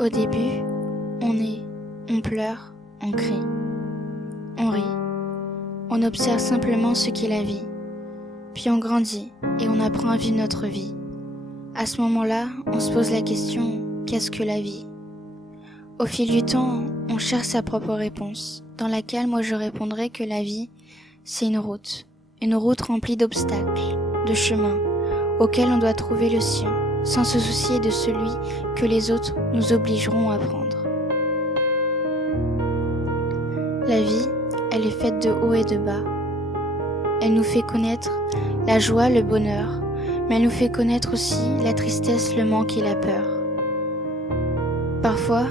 Au début, on est, on pleure, on crie, on rit. On observe simplement ce qu'est la vie. Puis on grandit et on apprend à vivre notre vie. À ce moment-là, on se pose la question, qu'est-ce que la vie ? Au fil du temps, on cherche sa propre réponse, dans laquelle moi je répondrais que la vie, c'est une route remplie d'obstacles, de chemins, auxquels on doit trouver le sien, sans se soucier de celui que les autres nous obligeront à prendre. La vie, elle est faite de haut et de bas. Elle nous fait connaître la joie, le bonheur, mais elle nous fait connaître aussi la tristesse, le manque et la peur. Parfois,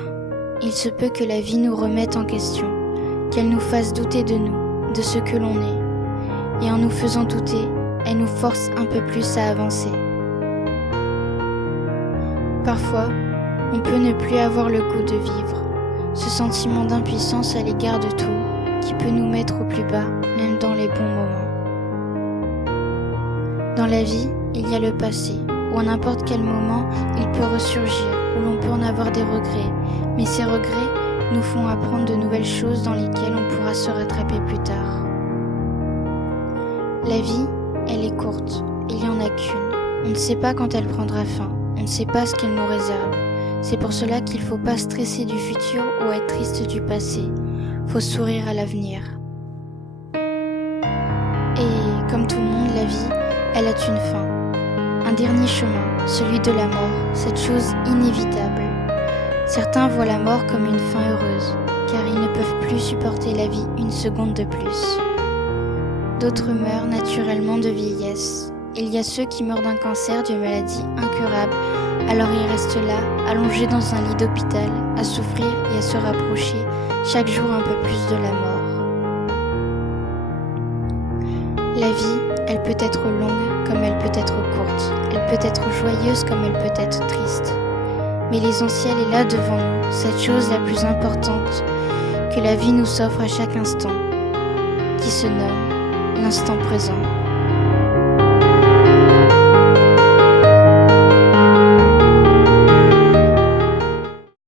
il se peut que la vie nous remette en question, qu'elle nous fasse douter de nous, de ce que l'on est. Et en nous faisant douter, elle nous force un peu plus à avancer. Parfois, on peut ne plus avoir le goût de vivre, ce sentiment d'impuissance à l'égard de tout, qui peut nous mettre au plus bas, même dans les bons moments. Dans la vie, il y a le passé, où à n'importe quel moment, il peut ressurgir, où l'on peut en avoir des regrets, mais ces regrets nous font apprendre de nouvelles choses dans lesquelles on pourra se rattraper plus tard. La vie, elle est courte, il n'y en a qu'une. On ne sait pas quand elle prendra fin, on ne sait pas ce qu'elle nous réserve. C'est pour cela qu'il ne faut pas stresser du futur ou être triste du passé. Faut sourire à l'avenir. Et comme tout le monde, la vie, elle a une fin. Un dernier chemin, celui de la mort, cette chose inévitable. Certains voient la mort comme une fin heureuse, car ils ne peuvent plus supporter la vie une seconde de plus. D'autres meurent naturellement de vieillesse. Il y a ceux qui meurent d'un cancer, d'une maladie incurable, alors ils restent là, allongés dans un lit d'hôpital, à souffrir et à se rapprocher chaque jour un peu plus de la mort. La vie, elle peut être longue comme elle peut être courte, elle peut être joyeuse comme elle peut être triste. Mais l'essentiel est là devant nous, cette chose la plus importante que la vie nous offre à chaque instant, qui se nomme l'instant présent.